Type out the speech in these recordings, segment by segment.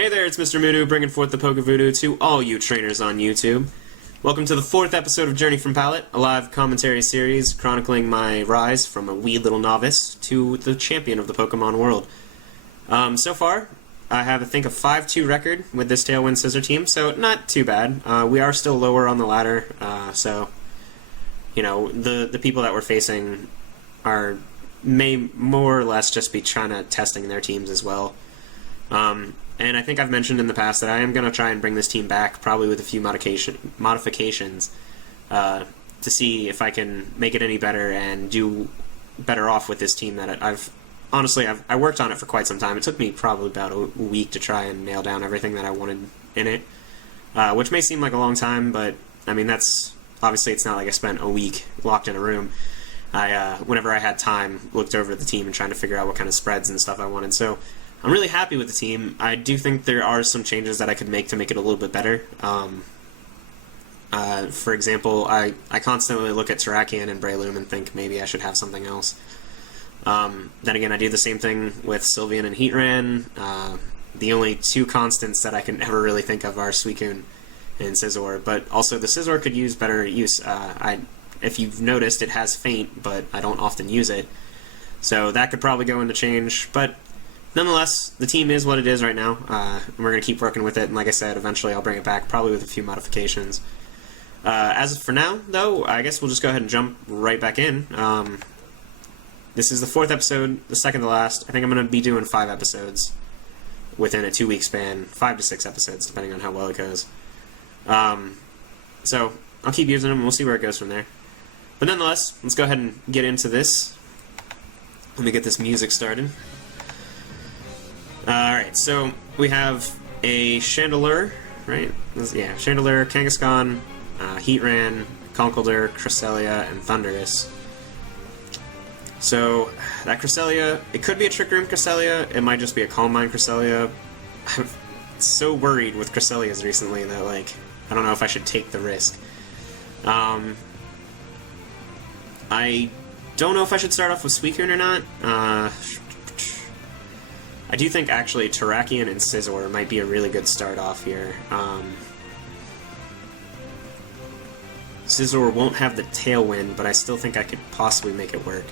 Hey there, it's Mr. Moodoo, bringing forth the Poke of Voodoo to all you trainers on YouTube. Welcome to the 4th episode of Journey from Pallet, a live commentary series chronicling my rise from a wee little novice to the champion of the Pokemon world. So far, I have, I think, a 5-2 record with this Tailwind Scissor team, so not too bad. We are still lower on the ladder, so, you know, the people that we're facing may more or less just be trying to testing their teams as well. And I think I've mentioned in the past that I am going to try and bring this team back, probably with a few modifications, to see if I can make it any better and do better off with this team that honestly I worked on it for quite some time. It took me probably about a week to try and nail down everything that I wanted in it, which may seem like a long time, but I mean obviously it's not like I spent a week locked in a room. Whenever I had time, looked over the team and trying to figure out what kind of spreads and stuff I wanted. So I'm really happy with the team. I do think there are some changes that I could make to make it a little bit better. For example, I constantly look at Terrakion and Breloom and think maybe I should have something else. Then again, I do the same thing with Sylveon and Heatran. The only two constants that I can ever really think of are Suicune and Scizor, but also the Scizor could use better use. If you've noticed, it has Feint, but I don't often use it. So that could probably go into change, but nonetheless, the team is what it is right now, and we're going to keep working with it, and like I said, eventually I'll bring it back, probably with a few modifications. As for now, though, I guess we'll just go ahead and jump right back in. This is the 4th episode, the second to last. I think I'm going to be doing 5 episodes within a 2-week span, 5 to 6 episodes, depending on how well it goes. So I'll keep using them, and we'll see where it goes from there. But nonetheless, let's go ahead and get into this. Let me get this music started. Alright, so we have a Chandelure, right? Yeah, Chandelure, Kangaskhan, Heatran, Conkeldurr, Cresselia, and Thundurus. So, that Cresselia, it could be a Trick Room Cresselia, it might just be a Calm Mind Cresselia. I'm so worried with Cresselias recently that, like, I don't know if I should take the risk. I don't know if I should start off with Suicune or not. I do think, actually, Terrakion and Scizor might be a really good start off here. Scizor won't have the Tailwind, but I still think I could possibly make it work.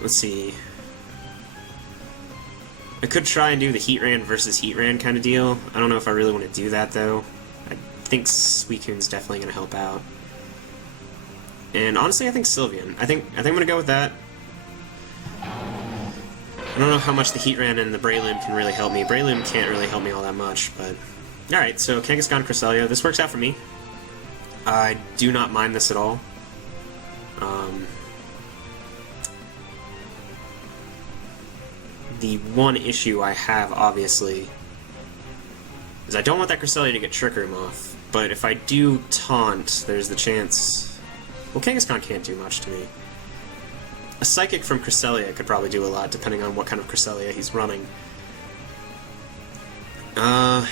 Let's see. I could try and do the Heatran versus Heatran kind of deal. I don't know if I really want to do that, though. I think Suicune's definitely going to help out. And honestly, I think Sylveon. I think I'm gonna go with that. I don't know how much the Heatran and the Breloom can really help me. Breloom can't really help me all that much, but alright, so Kangaskhan, Cresselia. This works out for me. I do not mind this at all. The one issue I have, obviously, is I don't want that Cresselia to get Trick Room off, but if I do Taunt, there's the chance... Well, Kangaskhan can't do much to me. A Psychic from Cresselia could probably do a lot, depending on what kind of Cresselia he's running. I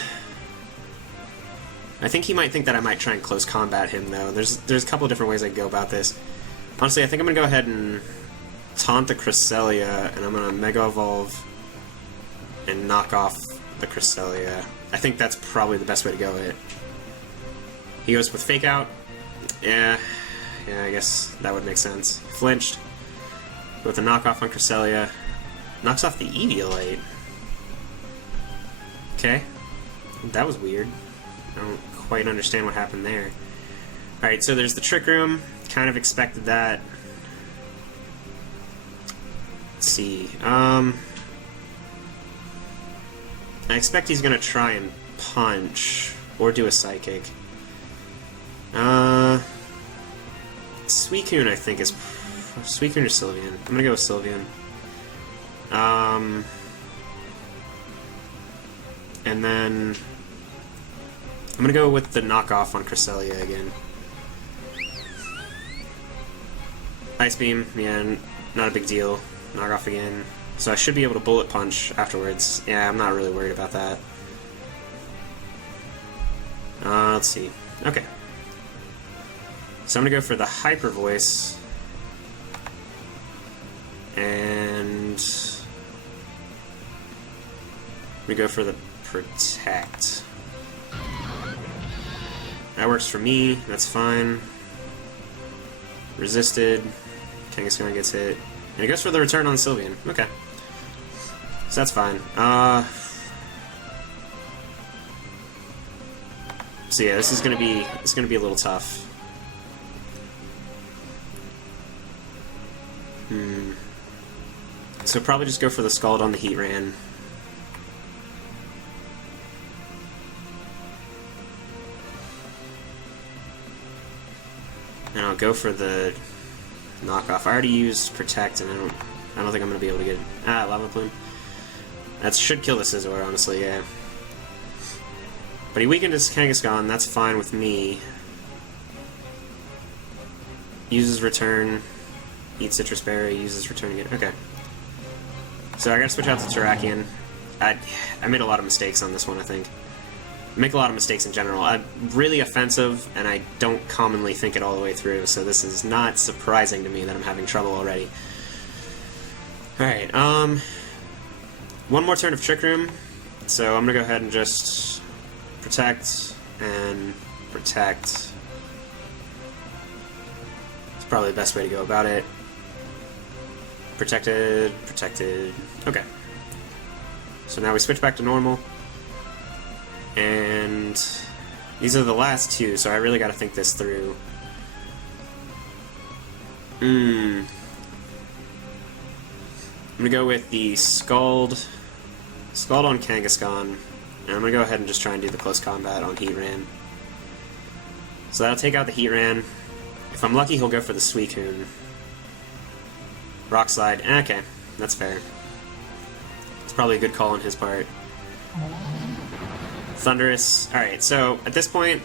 think he might think that I might try and close combat him, though. There's a couple of different ways I could go about this. Honestly, I think I'm going to go ahead and taunt the Cresselia, and I'm going to Mega Evolve and knock off the Cresselia. I think that's probably the best way to go with it. He goes with Fake Out. Yeah, I guess that would make sense. Flinched. With a knockoff on Cresselia. Knocks off the Eviolite. Okay. That was weird. I don't quite understand what happened there. Alright, so there's the Trick Room. Kind of expected that. Let's see. I expect he's gonna try and punch. Or do a Psychic. Suicune, I think, is... Suicune or Sylveon? I'm gonna go with Sylveon. And then... I'm gonna go with the knockoff on Cresselia again. Ice Beam, yeah, not a big deal. Knockoff again. So I should be able to Bullet Punch afterwards. Yeah, I'm not really worried about that. Let's see. Okay. So I'm going to go for the Hyper Voice. And We go for the Protect. That works for me, that's fine. Resisted. Kangaskhan gets hit. And it goes for the return on Sylveon. Okay. So that's fine. So yeah, this is gonna be a little tough. So probably just go for the Scald on the Heatran. And I'll go for the knockoff. I already used Protect, and I don't think I'm gonna be able to get Lava Plume. That should kill the Scizor, honestly, yeah. But he weakened his Kangaskhan, that's fine with me. Uses Return, eats Citrus Berry, uses Return again. Okay. So I gotta switch out to Terrakion. I made a lot of mistakes on this one, I think. I make a lot of mistakes in general. I'm really offensive, and I don't commonly think it all the way through, so this is not surprising to me that I'm having trouble already. Alright, one more turn of Trick Room, so I'm gonna go ahead and just Protect and Protect. It's probably the best way to go about it. Protected, Protected. Okay. So now we switch back to normal. And these are the last two, so I really gotta think this through. I'm gonna go with the Scald on Kangaskhan, and I'm gonna go ahead and just try and do the close combat on Heatran. So that'll take out the Heatran. If I'm lucky, he'll go for the Suicune. Rock Slide, okay, that's fair. It's probably a good call on his part. Thunderous. Alright, so at this point,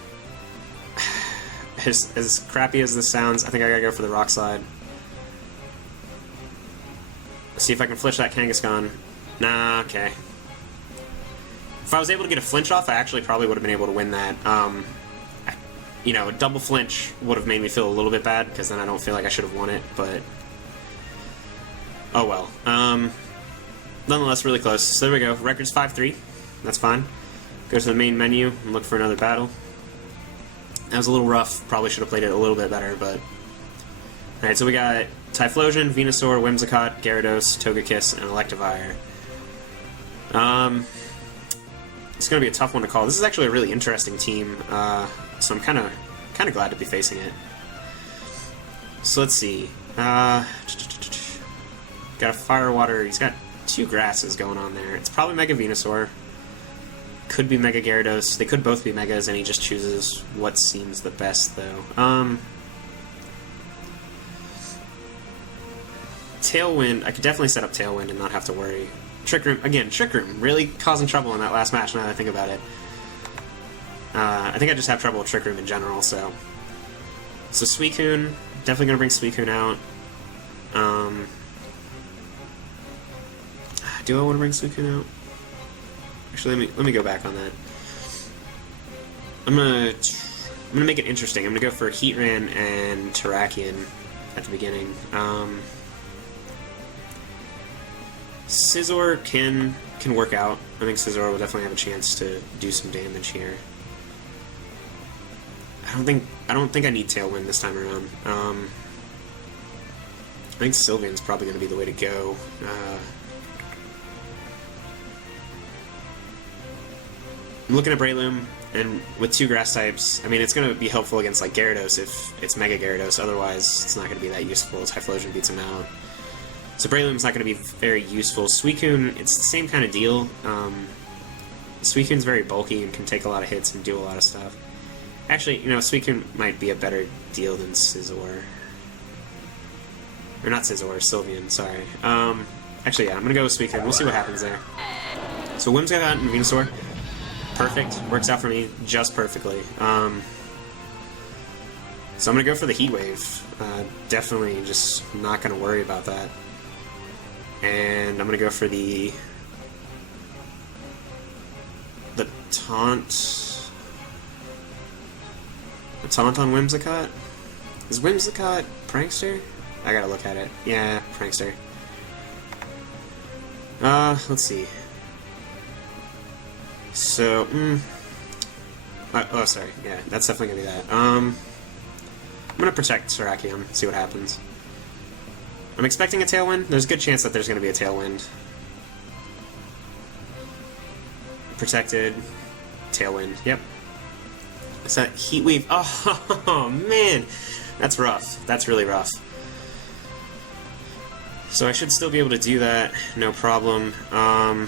as crappy as this sounds, I think I gotta go for the Rock Slide. See if I can flinch that Kangaskhan. Nah, okay. If I was able to get a flinch off, I actually probably would have been able to win that. You know, a double flinch would have made me feel a little bit bad, because then I don't feel like I should have won it, but oh well. Nonetheless, really close. So there we go. Record's 5-3. That's fine. Go to the main menu and look for another battle. That was a little rough. Probably should have played it a little bit better, but alright, so we got Typhlosion, Venusaur, Whimsicott, Gyarados, Togekiss, and Electivire. It's going to be a tough one to call. This is actually a really interesting team, so I'm kind of glad to be facing it. So let's see. Got a Fire Water. He's got two grasses going on there. It's probably Mega Venusaur. Could be Mega Gyarados. They could both be Megas, and he just chooses what seems the best, though. Tailwind. I could definitely set up Tailwind and not have to worry. Trick Room. Again, Trick Room. Really causing trouble in that last match, now that I think about it. I think I just have trouble with Trick Room in general, so... So Suicune. Definitely gonna bring Suicune out. Do I want to bring Suicune out? Actually, let me go back on that. I'm gonna make it interesting. I'm gonna go for Heatran and Terrakion at the beginning. Scizor can work out. I think Scizor will definitely have a chance to do some damage here. I don't think I need Tailwind this time around. I think Sylveon's probably going to be the way to go. I'm looking at Breloom, and with two grass types, I mean, it's going to be helpful against, like, Gyarados if it's Mega Gyarados, otherwise it's not going to be that useful. Typhlosion beats him out. So Breloom's not going to be very useful. Suicune, it's the same kind of deal. Suicune's very bulky and can take a lot of hits and do a lot of stuff. Actually, you know, Suicune might be a better deal than Scizor. Or not Scizor, Sylveon, sorry. Actually, yeah, I'm going to go with Suicune. We'll see what happens there. So Whimsicott and Venusaur. Perfect. Works out for me just perfectly. So I'm going to go for the Heat Wave. Definitely just not going to worry about that. And I'm going to go for the Taunt. The Taunt on Whimsicott? Is Whimsicott Prankster? I gotta look at it. Yeah, Prankster. Let's see. So, oh, sorry. Yeah, that's definitely gonna be that. I'm gonna protect Terrakion, see what happens. I'm expecting a Tailwind. There's a good chance that there's gonna be a Tailwind. Protected. Tailwind. Yep. Is that Heat Wave? Oh, man! That's rough. That's really rough. So I should still be able to do that, no problem. I'm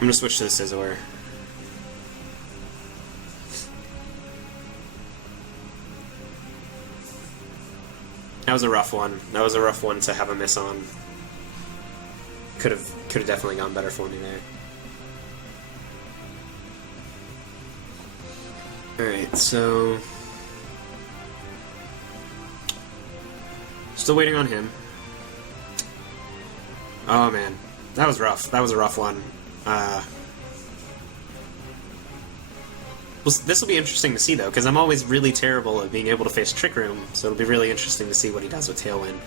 gonna switch to the Scizor. That was a rough one. That was a rough one to have a miss on. Could have definitely gone better for me there. Alright, so... Still waiting on him. Oh man, that was rough. That was a rough one. Well, this will be interesting to see though, because I'm always really terrible at being able to face Trick Room, so it'll be really interesting to see what he does with Tailwind.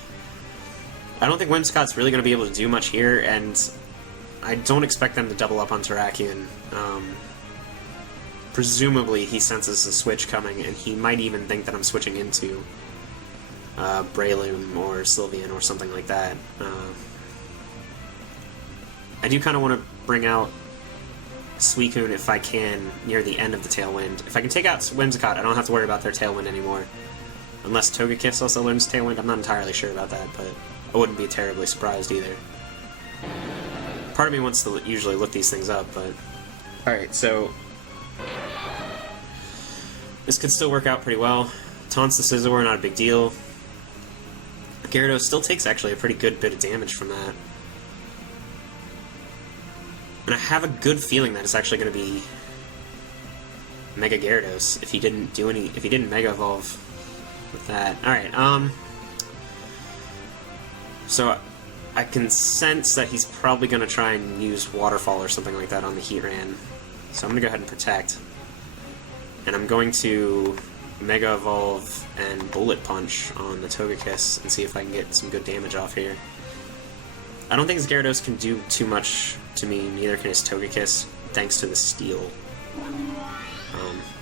I don't think Whimsicott's really going to be able to do much here, and I don't expect them to double up on Terrakion. Presumably he senses a switch coming, and he might even think that I'm switching into Breloom or Sylveon or something like that. I do kind of want to bring out Suicune if I can near the end of the Tailwind. If I can take out Whimsicott, I don't have to worry about their Tailwind anymore. Unless Togekiss also learns Tailwind, I'm not entirely sure about that, but I wouldn't be terribly surprised either. Part of me wants to usually look these things up, but... Alright, so... This could still work out pretty well. Taunts the Scizor, not a big deal. Gyarados still takes actually a pretty good bit of damage from that. And I have a good feeling that it's actually going to be Mega Gyarados if he didn't Mega Evolve with that. Alright, so I can sense that he's probably going to try and use Waterfall or something like that on the Heatran. So I'm going to go ahead and Protect. And I'm going to Mega Evolve and Bullet Punch on the Togekiss and see if I can get some good damage off here. I don't think his Gyarados can do too much to me, neither can his Togekiss, thanks to the Steel.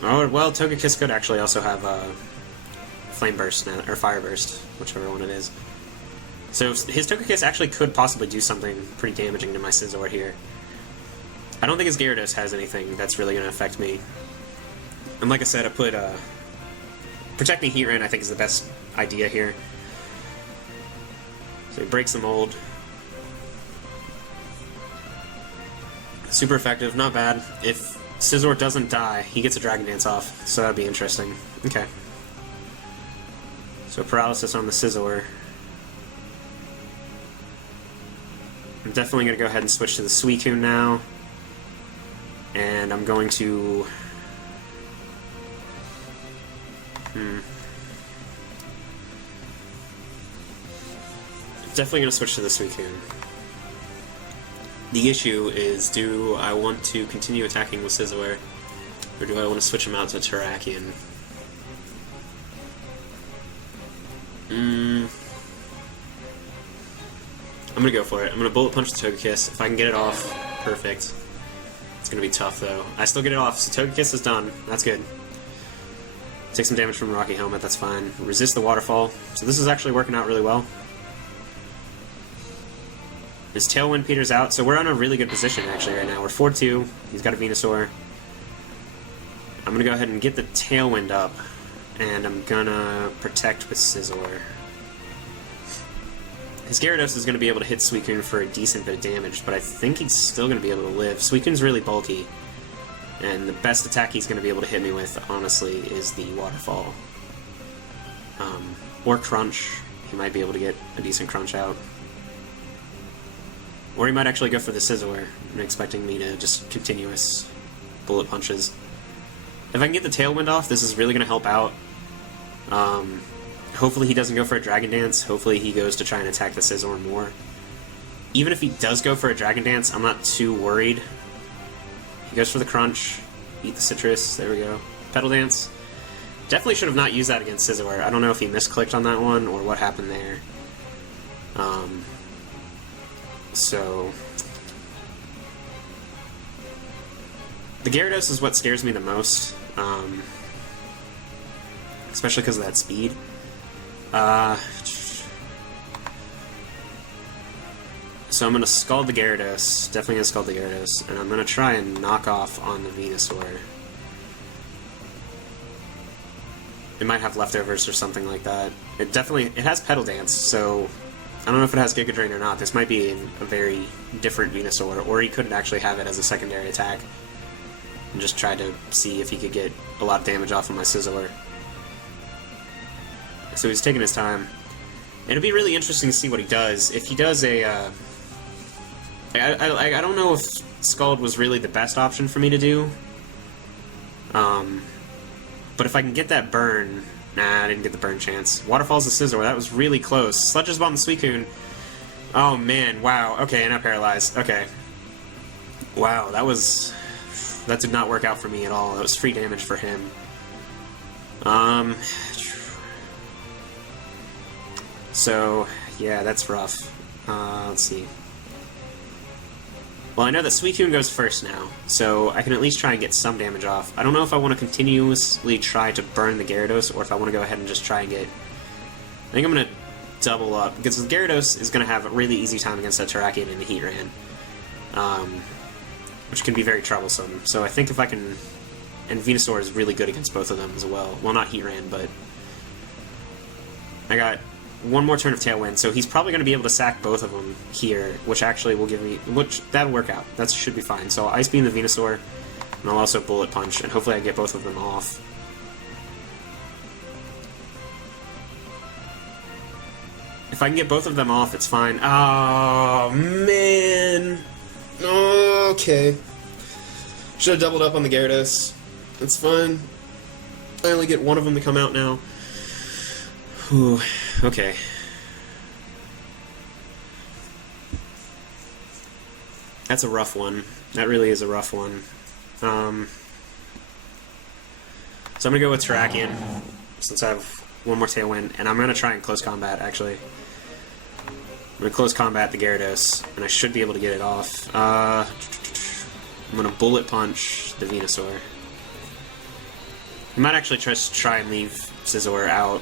Oh, well, Togekiss could actually also have Flame Burst, or Fire Burst, whichever one it is. So his Togekiss actually could possibly do something pretty damaging to my Scizor here. I don't think his Gyarados has anything that's really going to affect me. And like I said, I put Protecting Heatran I think is the best idea here. So he breaks the mold. Super effective, not bad. If Scizor doesn't die, he gets a Dragon Dance off, so that'd be interesting. Okay. So Paralysis on the Scizor. I'm definitely going to go ahead and switch to the Suicune now. And I'm going to... Definitely going to switch to the Suicune. The issue is, do I want to continue attacking with Scizor, or do I want to switch him out to Terrakion? I'm going to go for it. I'm going to Bullet Punch the Togekiss. If I can get it off, perfect. It's going to be tough, though. I still get it off, so Togekiss is done. That's good. Take some damage from Rocky Helmet, that's fine. Resist the Waterfall. So this is actually working out really well. His Tailwind peters out, so we're in a really good position actually right now. We're 4-2. He's got a Venusaur. I'm going to go ahead and get the Tailwind up, and I'm going to Protect with Scizor. His Gyarados is going to be able to hit Suicune for a decent bit of damage, but I think he's still going to be able to live. Suicune's really bulky, and the best attack he's going to be able to hit me with, honestly, is the Waterfall. Or Crunch. He might be able to get a decent Crunch out. Or he might actually go for the Scizor, and expecting me to just continuous Bullet Punches. If I can get the Tailwind off, this is really going to help out. Hopefully he doesn't go for a Dragon Dance. Hopefully he goes to try and attack the Scizor more. Even if he does go for a Dragon Dance, I'm not too worried. He goes for the Crunch. Eat the Citrus. There we go. Petal Dance. Definitely should have not used that against Scizor. I don't know if he misclicked on that one or what happened there. So The Gyarados is what scares me the most, especially because of that speed. So I'm going to Scald the Gyarados, definitely going to Scald the Gyarados, and I'm going to try and knock off on the Venusaur. It might have leftovers or something like that. It has Petal Dance, so I don't know if it has Giga Drain or not. This might be a very different Venusaur, or he could actually have it as a secondary attack. And just try to see if he could get a lot of damage off of my Scizor. So he's taking his time. It'll be really interesting to see what he does. If he does a... I don't know if Scald was really the best option for me to do. But if I can get that burn... Nah, I didn't get the burn chance. Waterfall's the Scizor, that was really close. Sludge's Bomb the Suicune. Oh man, wow. Okay, not paralyzed. Okay. Wow, that did not work out for me at all. That was free damage for him. So, yeah, that's rough. Let's see. Well, I know that Suicune goes first now, so I can at least try and get some damage off. I don't know if I want to continuously try to burn the Gyarados, or if I want to go ahead and just try and get... I think I'm going to double up, because the Gyarados is going to have a really easy time against that Terrakion in the Heatran, which can be very troublesome. So I think if I can... And Venusaur is really good against both of them as well. Well, not Heatran, but... I got one more turn of Tailwind, so he's probably going to be able to sack both of them here, which actually will give me... that'll work out. That should be fine. So I'll Ice Beam the Venusaur, and I'll also Bullet Punch, and hopefully I get both of them off. If I can get both of them off, it's fine. Oh, man! Okay. Should have doubled up on the Gyarados. It's fine. I only get one of them to come out now. Whew. Okay. That's a rough one. That really is a rough one. So I'm gonna go with Terrakion, since I have one more Tailwind, and I'm gonna try and close combat, actually. I'm gonna close combat the Gyarados, and I should be able to get it off. I'm gonna Bullet Punch the Venusaur. I might actually just try and leave Scizor out.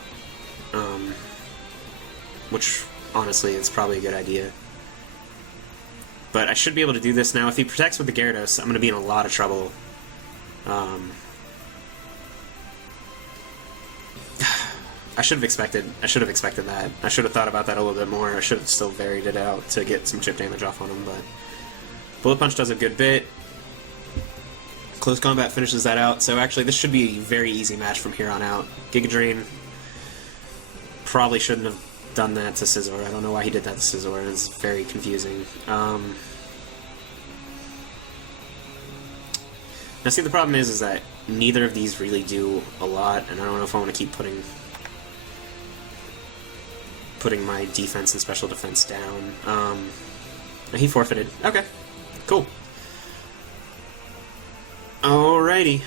Which, honestly, is probably a good idea. But I should be able to do this now. If he protects with the Gyarados, I'm going to be in a lot of trouble. I should have expected that. I should have thought about that a little bit more. I should have still varied it out to get some chip damage off on him, but... Bullet Punch does a good bit. Close Combat finishes that out, so actually this should be a very easy match from here on out. Giga Drain... Probably shouldn't have done that to Scizor. I don't know why he did that to Scizor. It's very confusing. Now see, the problem is that neither of these really do a lot, and I don't know if I want to keep putting my defense and special defense down. He forfeited. Okay, cool. Alrighty.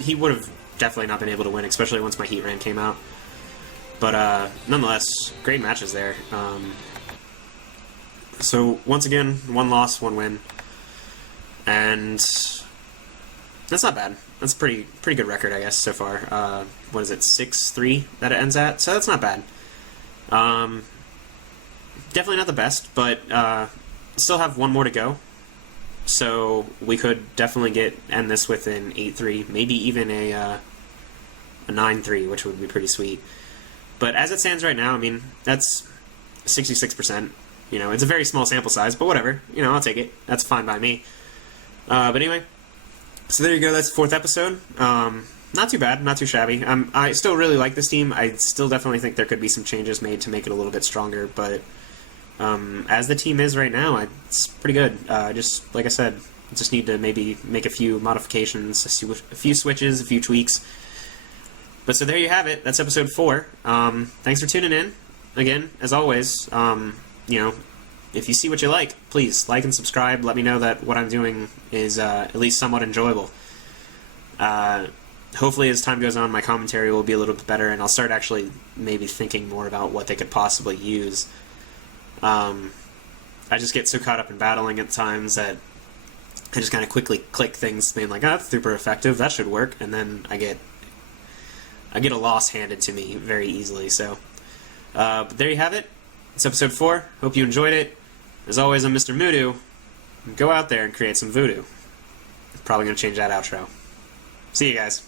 He would have definitely not been able to win, especially once my Heatran came out. But nonetheless, great matches there. So once again, one loss, one win, and that's not bad. That's a pretty good record, I guess, so far. What is it, 6-3 that it ends at? So that's not bad. Definitely not the best, but still have one more to go. So we could definitely end this with an 8-3, maybe even a 9-3, which would be pretty sweet. But as it stands right now, I mean, that's 66%. You know, it's a very small sample size, but whatever. You know, I'll take it. That's fine by me. But anyway, so there you go. That's the 4th episode. Not too bad, not too shabby. I still really like this team. I still definitely think there could be some changes made to make it a little bit stronger, but as the team is right now, it's pretty good. Just like I said, just need to maybe make a few modifications, a few switches, a few tweaks. But so there you have it. That's episode 4. Thanks for tuning in. Again, as always, you know, if you see what you like, please like and subscribe. Let me know that what I'm doing is at least somewhat enjoyable. Hopefully, as time goes on, my commentary will be a little bit better, and I'll start actually maybe thinking more about what they could possibly use. I just get so caught up in battling at times that I just kind of quickly click things, being like, "Oh, that's super effective. That should work," and then I get a loss handed to me very easily. So, but there you have it. It's episode 4. Hope you enjoyed it. As always, I'm Mr. Moodoo. Go out there and create some voodoo. Probably gonna change that outro. See you guys.